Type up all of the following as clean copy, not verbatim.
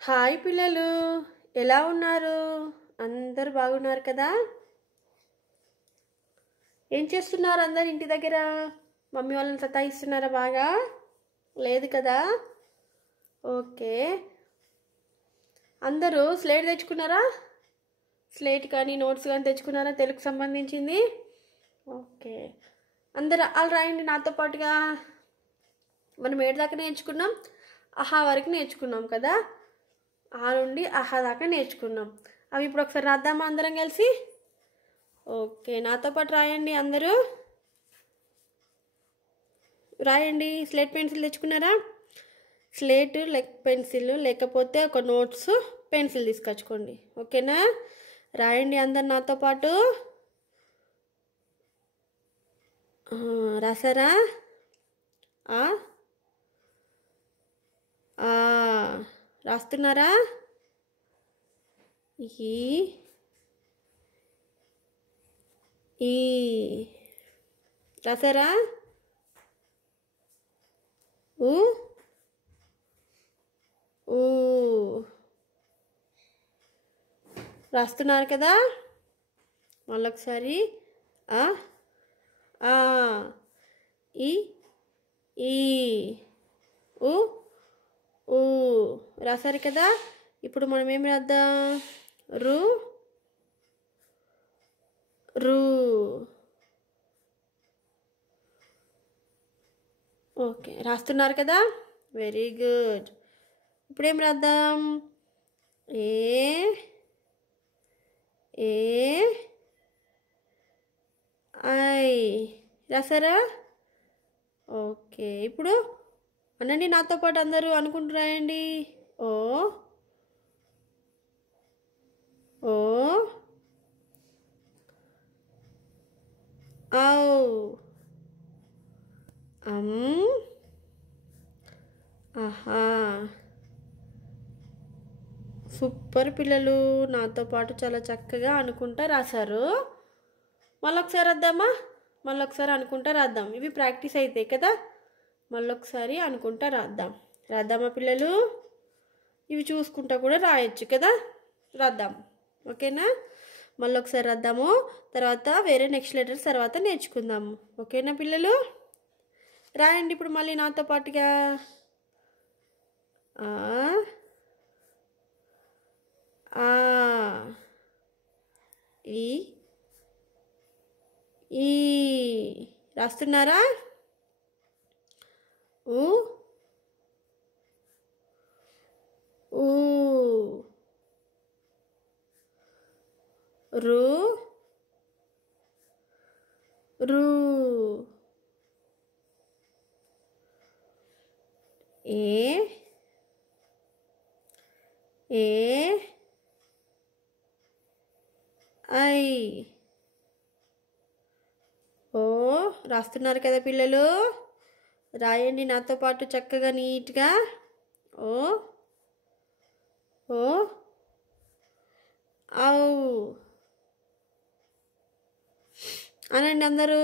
Hi పిల్లలు, ఎలా ఉన్నారు? అందరూ బాగున్నారు కదా? ఏం చేస్తున్నారు అందరు ఇంటి దగ్గర? మమ్మీ వాళ్ళని సతాయిస్తున్నారా బాగా? లేదు కదా? ఓకే. అందరూ స్లేట్ తెచ్చుకున్నారా? స్లేట్ కానీ నోట్స్ కానీ తెచ్చుకున్నారా తెలుగుకు సంబంధించింది? ఓకే. అందరు అలా రాయండి నాతో పాటుగా. మనం ఏడు దాకా నేర్చుకున్నాం, ఆహా వరకు నేర్చుకున్నాం కదా. ఆ నుండి ఆహా దాకా నేర్చుకున్నాం. అవి ఇప్పుడు ఒకసారి రాద్దామా అందరం కలిసి? ఓకే, నాతో పాటు రాయండి అందరూ. రాయండి. స్లేట్ పెన్సిల్ తెచ్చుకున్నారా? స్లేట్ పెన్సిల్ లేకపోతే ఒక నోట్స్ పెన్సిల్ తీసుకొచ్చుకోండి. ఓకేనా? రాయండి అందరు నాతో పాటు. రాసారా? రాస్తున్నారా? ఈ రాసారా? ఊ ఊ రాస్తున్నారు కదా? మళ్ళొకసారి ఆ ఆ ఈ ఈ ఊ ఊ రాసారు కదా? ఇప్పుడు మనం ఏం రాద్దాం? రు రు. ఓకే, రాస్తున్నారు కదా? Very good. ఇప్పుడేం రాద్దాం? ఏ ఏ ఐ రాసారా? ఓకే, ఇప్పుడు అనండి నాతో పాటు అందరూ అనుకుంటూ రాయండి. ఓ ఓ ఔ ఆహా. సూపర్ పిల్లలు, నాతో పాటు చాలా చక్కగా అనుకుంటా రాశారు. మళ్ళొకసారి రాద్దామా? మళ్ళొకసారి అనుకుంటా రాద్దాం. ఇవి ప్రాక్టీస్ అవుతాయి కదా. మళ్ళొకసారి అనుకుంటా రాద్దామా పిల్లలు? ఇవి చూసుకుంటా కూడా రాయొచ్చు కదా. రాద్దాం. ఓకేనా? మళ్ళొకసారి రాద్దాము. తర్వాత వేరే నెక్స్ట్ లెటర్స్ తర్వాత నేర్చుకుందాము. ఓకేనా పిల్లలు? రాయండి ఇప్పుడు మళ్ళీ నాతో పాటుగా. ఈ రాస్తున్నారా? ఊ ఊ రు రు ఏ ఏ ఐ ఓ రాస్తున్నారు కదా పిల్లలు? రాయండి నాతో పాటు చక్కగా నీట్గా. ఓ ఓ ఔ అనండి అందరూ.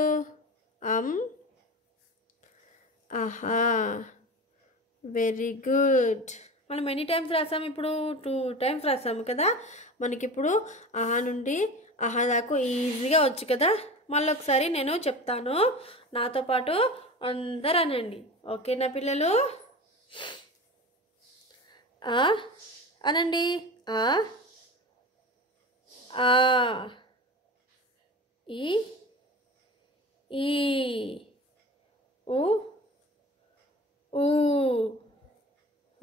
ఆహా. Very good. మనం ఎన్ని టైమ్స్ రాసాము ఇప్పుడు? 2 టైమ్స్ రాసాము కదా. మనకిప్పుడు ఆహా నుండి ఆహా దాకా ఈజీగా వచ్చు కదా. మళ్ళీ ఒకసారి నేను చెప్తాను, నాతో పాటు అందరు అనండి. ఓకేనా పిల్లలు? అనండి. ఆ ఈ ఈ ఊ ఊ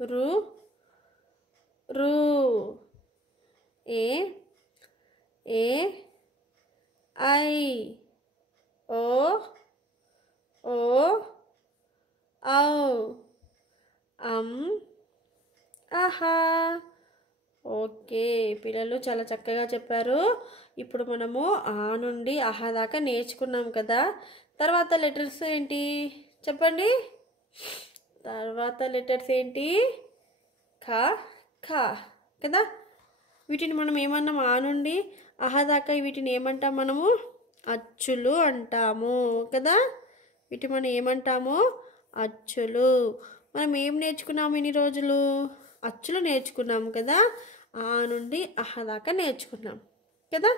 రు రు ఏ ఏ ఐ ఓ ఓ ఔ ఆహా. ఓకే పిల్లలు, చాలా చక్కగా చెప్పారు. ఇప్పుడు మనము ఆ నుండి ఆహా దాకా నేర్చుకున్నాం కదా. తర్వాత లెటర్స్ ఏంటి చెప్పండి? తర్వాత లెటర్స్ ఏంటి? ఖ ఖ కదా. వీటిని మనం ఏమన్నాం? ఆ నుండి ఆహా దాకా వీటిని ఏమంటాం మనము? అచ్చులు అంటాము కదా. వీటిని మనం ఏమంటాము? అచ్చులు. మనం ఏం నేర్చుకున్నాము ఇన్ని రోజులు? అచ్చులు నేర్చుకున్నాము కదా, ఆ నుండి అహ దాకా నేర్చుకున్నాం కదా.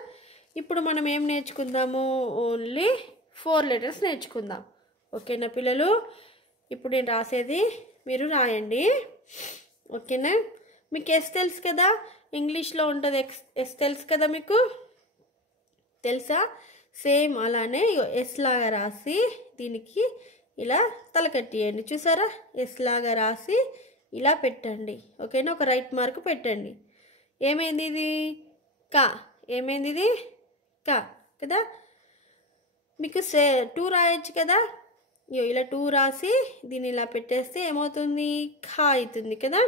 ఇప్పుడు మనం ఏం నేర్చుకుందాము, ఓన్లీ 4 లెటర్స్ నేర్చుకుందాం. ఓకేనా పిల్లలు? ఇప్పుడు నేను రాసేది మీరు రాయండి. ఓకేనా? మీకు ఎస్ తెలుసు కదా, ఇంగ్లీష్లో ఉంటుంది ఎస్ తెలుసు కదా, మీకు తెలుసా? సేమ్ అలానే ఎస్ లాగా రాసి దీనికి ఇలా తలకట్టియండి. చూసారా? ఎస్ లాగా రాసి ఇలా పెట్టండి. ఓకేనా? ఒక రైట్ మార్క్ పెట్టండి. ఏమైంది ఇది? కా. ఏమైంది ఇది? కా కదా. మీకు 2 రాయొచ్చు కదా. ఇలా 2 రాసి దీన్ని ఇలా పెట్టేస్తే ఏమవుతుంది? ఖా అవుతుంది కదా.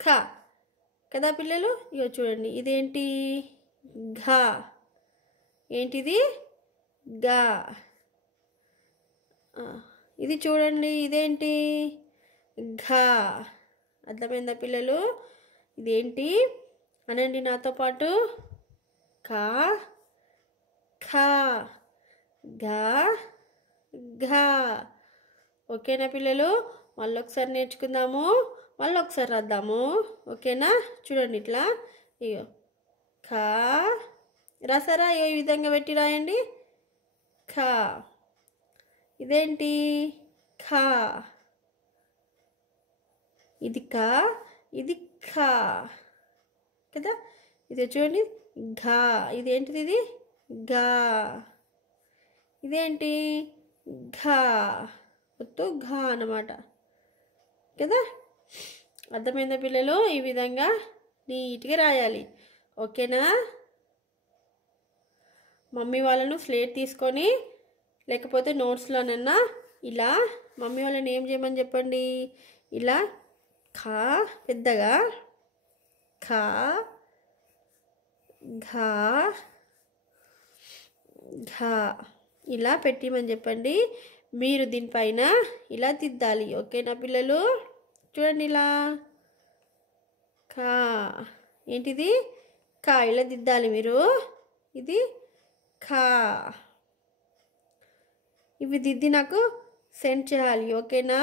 ఖా కదా పిల్లలు. ఇగో చూడండి, ఇదేంటి? ఘా. ఏంటిది? గా. ఇది చూడండి, ఇదేంటి? ఘా. అర్థమైందా పిల్లలు? ఇదేంటి అనండి నాతో పాటు. కా, ఖా, గా, ఘా. ఓకేనా పిల్లలు? మళ్ళీ ఒకసారి నేర్చుకుందాము, మళ్ళీ ఒకసారి రాద్దాము. ఓకేనా? చూడండి ఇట్లా, ఇగో ఖా రాసారా? ఈ విధంగా పెట్టి రాయండి. ఖా. ఇదేంటి? ఖా. ఇది కా, ఇది ఖా కదా. ఇది చూడండి, ఘా. ఇదేంటిది? ఇది గా. ఇదేంటి? ఘా. మొత్తం ఘా అన్నమాట కదా. అర్థమైందా పిల్లలు? ఈ విధంగా నీట్గా రాయాలి. ఓకేనా? మమ్మీ వాళ్ళను స్లేట్ తీసుకొని లేకపోతే నోట్స్లోనన్నా ఇలా మమ్మీ వాళ్ళని ఏం చేయమని చెప్పండి. ఇలా ఖా పెద్దగా, ఖా, ఘా, ఘా ఇలా పెట్టిమని చెప్పండి. మీరు దీనిపైన ఇలా దిద్దాలి. ఓకేనా పిల్లలు? చూడండి ఇలా కా. ఏంటిది? కా. ఇలా దిద్దాలి మీరు. ఇది ఖా. ఇవి దిద్ది నాకు సెండ్ చేయాలి. ఓకేనా?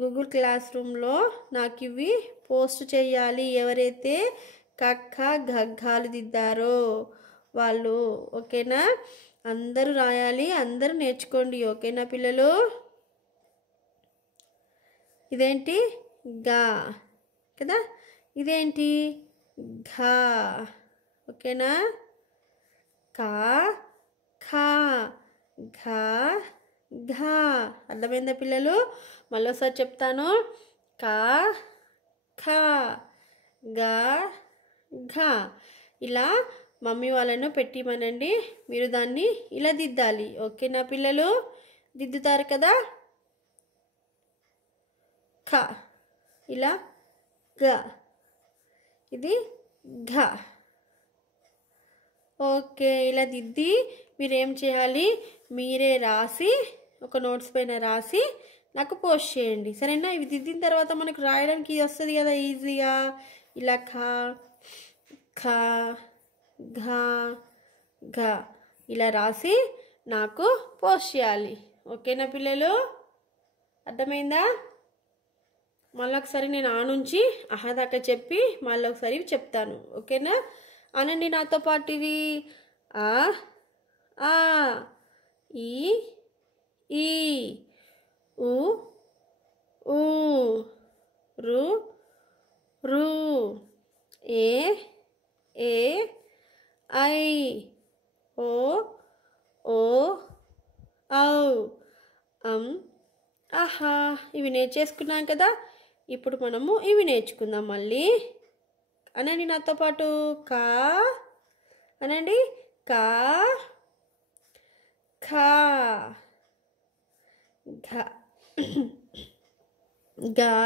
గూగుల్ క్లాస్ రూమ్లో నాకు ఇవి పోస్ట్ చేయాలి, ఎవరైతే కక్క గగ్గాలు దిద్దారో వాళ్ళు. ఓకేనా? అందరూ రాయాలి, అందరూ నేర్చుకోండి. ఓకేనా పిల్లలు? ఇదేంటి? గా కదా. ఇదేంటి? ఘా. ఓకేనా? కా, ఖా, ఘా, ఘా. అర్థమైందా పిల్లలు? మళ్ళీసారి చెప్తాను. కా, ఖా, గా, ఘా. ఇలా మమ్మీ వాళ్ళను పెట్టిమనండి, మీరు దాన్ని ఇలా దిద్దాలి. ఓకేనా పిల్లలు? దిద్దుతారు కదా. ఖ ఇలా గ. ఇది ఘ. ఓకే, ఇలా దిద్ది మీరేం చేయాలి, మీరే రాసి ఒక నోట్స్ పైన రాసి నాకు పోస్ట్ చేయండి. సరేనా? ఇవి దిద్దిన తర్వాత మనకు రాయడానికి ఇది వస్తుంది కదా ఈజీగా. ఇలా ఖా, ఖా, ఘా, ఘ ఇలా రాసి నాకు పోస్ట్ చేయాలి. ఓకేనా పిల్లలు? అర్థమైందా? మళ్ళీ ఒకసారి నేను ఆ నుంచి అహ దాకా చెప్పి మళ్ళీ ఒకసారి చెప్తాను. ఓకేనా? అనండి నాతో పాటు. ఇది ఆ, ఆ, ఈ, ఈ, ఉ, ఊ, రు, రు, ఏ, ఏ, ఐ, ఓ, ఓ, ఔ, ఆహా. ఇవి నేర్చేసుకున్నాం కదా. ఇప్పుడు మనము ఇవి నేర్చుకుందాం మళ్ళీ. అనండి నాతో పాటు. కా అనండి. కా, ఖా, ఘ, గా,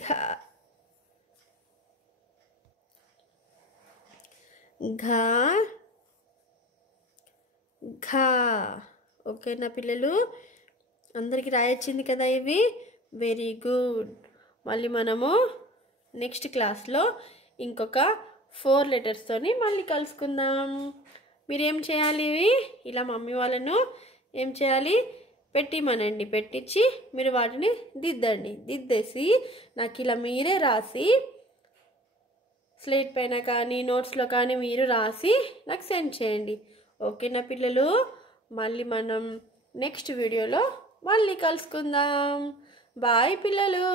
ఘ, ఘా, ఘా. ఓకేనా పిల్లలు? అందరికీ రాయొచ్చింది కదా ఇవి. Very good. మళ్ళీ మనము నెక్స్ట్ క్లాస్లో ఇంకొక 4 లెటర్స్తోని మళ్ళీ కలుసుకుందాం. మీరేం చేయాలి, ఇవి ఇలా మమ్మీ వాళ్ళను ఏం చేయాలి, పెట్టిమనండి. పెట్టించి మీరు వాటిని దిద్దండి. దిద్దేసి నాకు ఇలా మీరే రాసి స్లేట్ పైన కానీ నోట్స్లో కానీ మీరు రాసి నాకు సెండ్ చేయండి. ఓకేనా పిల్లలు? మళ్ళీ మనం నెక్స్ట్ వీడియోలో మళ్ళీ కలుసుకుందాం. బాయ్ పిల్లలు.